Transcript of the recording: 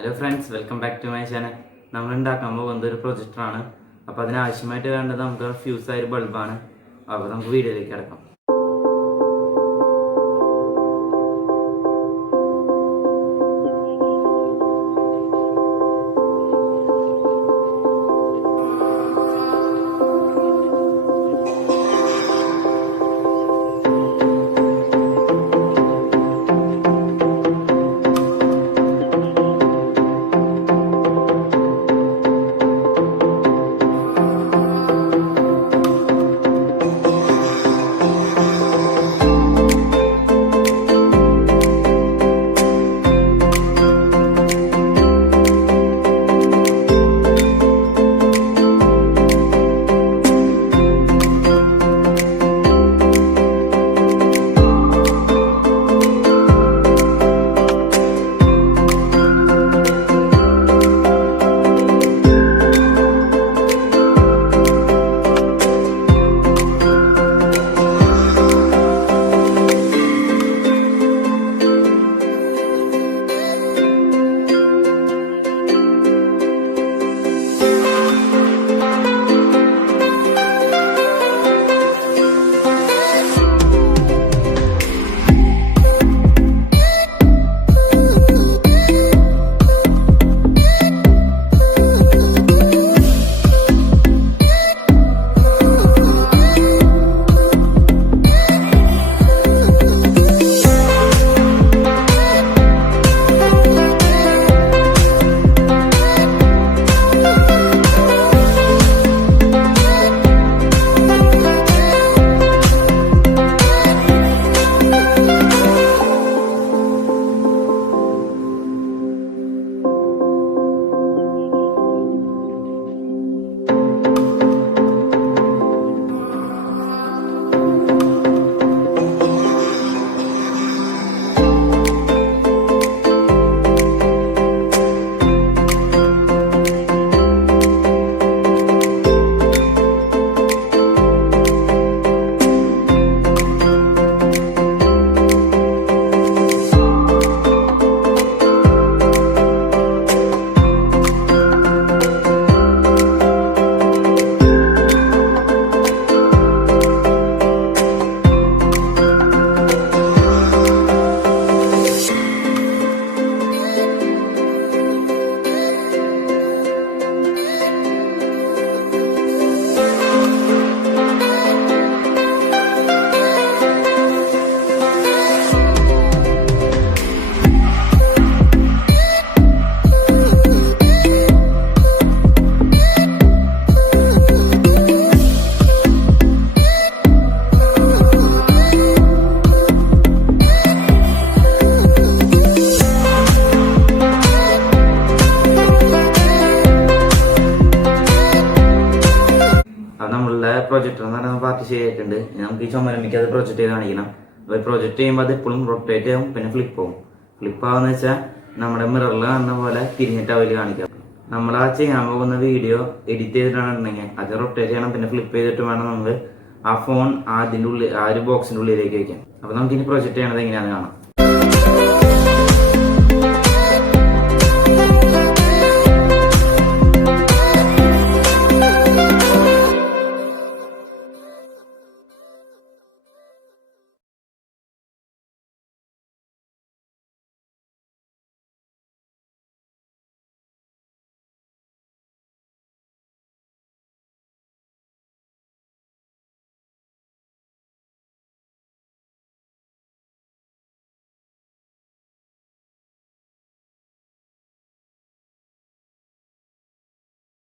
Hello friends, welcome back to my channel. നമ്മൾ ഉണ്ടാക്കാൻ പോകുന്നത് ഒരു പ്രൊജക്ടറാണ്. അപ്പോൾ അതിനാവശ്യമായിട്ട് വേണ്ടത് നമുക്ക് ഫ്യൂസായ ഒരു ബൾബാണ്. അപ്പോൾ നമുക്ക് വീഡിയോയിലേക്ക് കിടക്കാം. നമ്മളുടെ പ്രൊജക്ടർ എന്ന് പറയുന്ന പാർട്ടി ശരിയായിട്ടുണ്ട്. നമുക്ക് ഈ ചുമരമ്മിക്ക് അത് പ്രൊജക്ട് ചെയ്ത് കാണിക്കണം. അപ്പോൾ പ്രൊജക്ട് ചെയ്യുമ്പോൾ അത് എപ്പോഴും റൊട്ടേറ്റ് ആവും, പിന്നെ ഫ്ലിപ്പ് ആവും. ഫ്ലിപ്പ് ആവുന്ന വെച്ചാൽ നമ്മുടെ മിററിൽ കാണുന്ന പോലെ തിരിഞ്ഞിട്ട് അവയിൽ കാണിക്കാം. നമ്മൾ ആ ചെയ്യാൻ പോകുന്ന വീഡിയോ എഡിറ്റ് ചെയ്തിട്ടാണെന്നുണ്ടെങ്കിൽ അത് റൊട്ടേറ്റ് ചെയ്യണം, പിന്നെ ഫ്ലിപ്പ് ചെയ്തിട്ട് വേണം നമ്മൾ ആ ഫോൺ അതിൻ്റെ ഉള്ളിൽ ആ ഒരു ബോക്സിൻ്റെ ഉള്ളിലേക്ക് വയ്ക്കാം. അപ്പോൾ നമുക്കിനി പ്രൊജക്ട് ചെയ്യണത് എങ്ങനെയാണെന്ന് കാണാം.